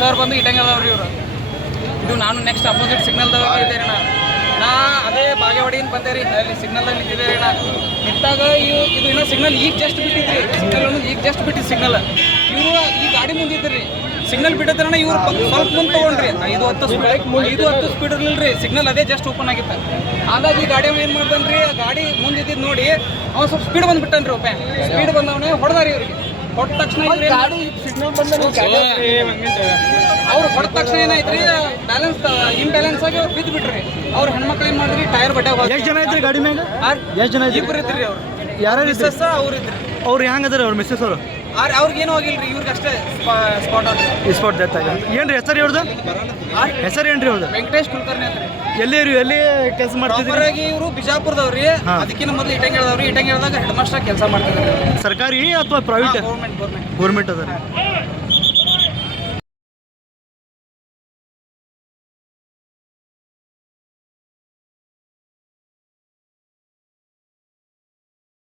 Sir ಬಂದು ಇಟ್ಟಂಗದವ್ರಿ ಇವರು. ಇದು ನಾನು ನೆಕ್ಸ್ಟ್ ಅಪೋಸಿಟ್ ಸಿಗ್ನಲ್ದಾಗ ಇದ್ದೇರಿ ನಾ ಅದೇ ಬಾಗೇವಾಡಿಯಿಂದ ಬಂದೆ ರೀ. ಅಲ್ಲಿ ಸಿಗ್ನಲ್ದಾಗ ನಿಂತಿದ್ದೆ ರೀ ನಿಂತಾಗ ಇದು ಇನ್ನೂ ಸಿಗ್ನಲ್ ಈಗ ಜಸ್ಟ್ ಬಿಟ್ಟಿದ್ರಿ. ಸಿಗ್ನಲ್ ಅನ್ನೋದು ಈಗ ಜಸ್ಟ್ ಬಿಟ್ಟಿದ್ದು ಸಿಗ್ನಲ್. ಇವರು ಈ ಗಾಡಿ ಮುಂದಿದ್ರಿ ಸಿಗ್ನಲ್ ಬಿಟ್ಟಿದ್ರಣ ಇವ್ರು ಸ್ವಲ್ಪ ಮುಂದೆ ತೊಗೊಂಡ್ರಿ 5-10 ಸ್ಪೀಡ್ ಇರಲಿಲ್ಲ ರೀ. ಸಿಗ್ನಲ್ ಅದೇ ಜಸ್ಟ್ ಓಪನ್ ಆಗಿತ್ತು. ಹಾಗಾಗಿ ಈ ಗಾಡಿ ಏನು ಮಾಡ್ತಾನೆ ರೀ, ಗಾಡಿ ಮುಂದಿದ್ದು ನೋಡಿ ಅವ್ನು ಸ್ವಲ್ಪ ಸ್ಪೀಡ್ ಬಂದುಬಿಟ್ಟನ್ರಿ. ಸ್ಪೀಡ್ ಬಂದವನೇ ಹೊಡೆದಾರಿ ಇವ್ರಿಗೆ. ಹೊಡೆದ ತಕ್ಷಣ ಗಾಡಿ ಸಿಗ್ನಲ್ ಬಂದ ಅವ್ರು ಹೊಡೆದ ತಕ್ಷಣ ಏನಾಯ್ತು ರೀ, ಬ್ಯಾಲೆನ್ಸ್ ಇಂಬ್ಯಾಲೆನ್ಸ್ ಆಗಿ ಅವ್ರು ಬಿದ್ದು ಬಿಟ್ರಿ. ಅವ್ರ ಹೆಣ್ಮಕ್ಳು ಏನು ಮಾಡಿದ್ರಿ, ಟೈರ್ ಬಡ್ಡೆ ಎಷ್ಟು ಜನ ಐತ್ರಿ ಗಾಡಿ ಮ್ಯಾಗ? ಎಷ್ಟು ಜನ ಇಬ್ಬರು ಇದ್ರಿ. ಅವ್ರು ಯಾರು ಮಿಸ್ಸಸ್ ಅವ್ರು ಇದ್ರಿ. ಅವ್ರು ಹೆಂಗದ್ರಿ ಅವ್ರ ಮಿಸ್ಸಸ್ ಅವರು? ಅವ್ರಿಗೇನು ಆಗಿಲ್ರಿ, ಇವ್ರಿಗೆ ಅಷ್ಟೇ ಸ್ಪಾಟ್ ಆಗ್ರಿ. ಸ್ಪಾಟ್ ಡೆತ್ ಆಗ. ಏನ್ರಿ ಹೆಸರು ಇವ್ರದ್ದು? ಹೆಸರು ಏನ್ರಿ ಅವ್ರದ್ದು? ವೆಂಕಟೇಶ್ ಕುಲಕರ್ಣಿ ಅಂತ. ಎಲ್ಲಿ ಕೆಲಸ ಮಾಡ್ತಿದ್ರಿ? ಇವರು ಬಿಜಾಪುರದವ್ರಿ. ಅದಕ್ಕಿಂತ ಮೊದಲು ಇಟಂಗೇಳದವ್ರಿ. ಇಟಂಗೇಳದಾಗ ಹೆಡ್ ಮಾಸ್ಟರ್ ಕೆಲಸ ಮಾಡ್ತಿದ್ದಾರೆ. ಸರ್ಕಾರಿ ಅಥವಾ ಪ್ರೈವೇಟ್? ಗೌರ್ಮೆಂಟ್ ಗೌರ್ಮೆಂಟ್ ಅದ.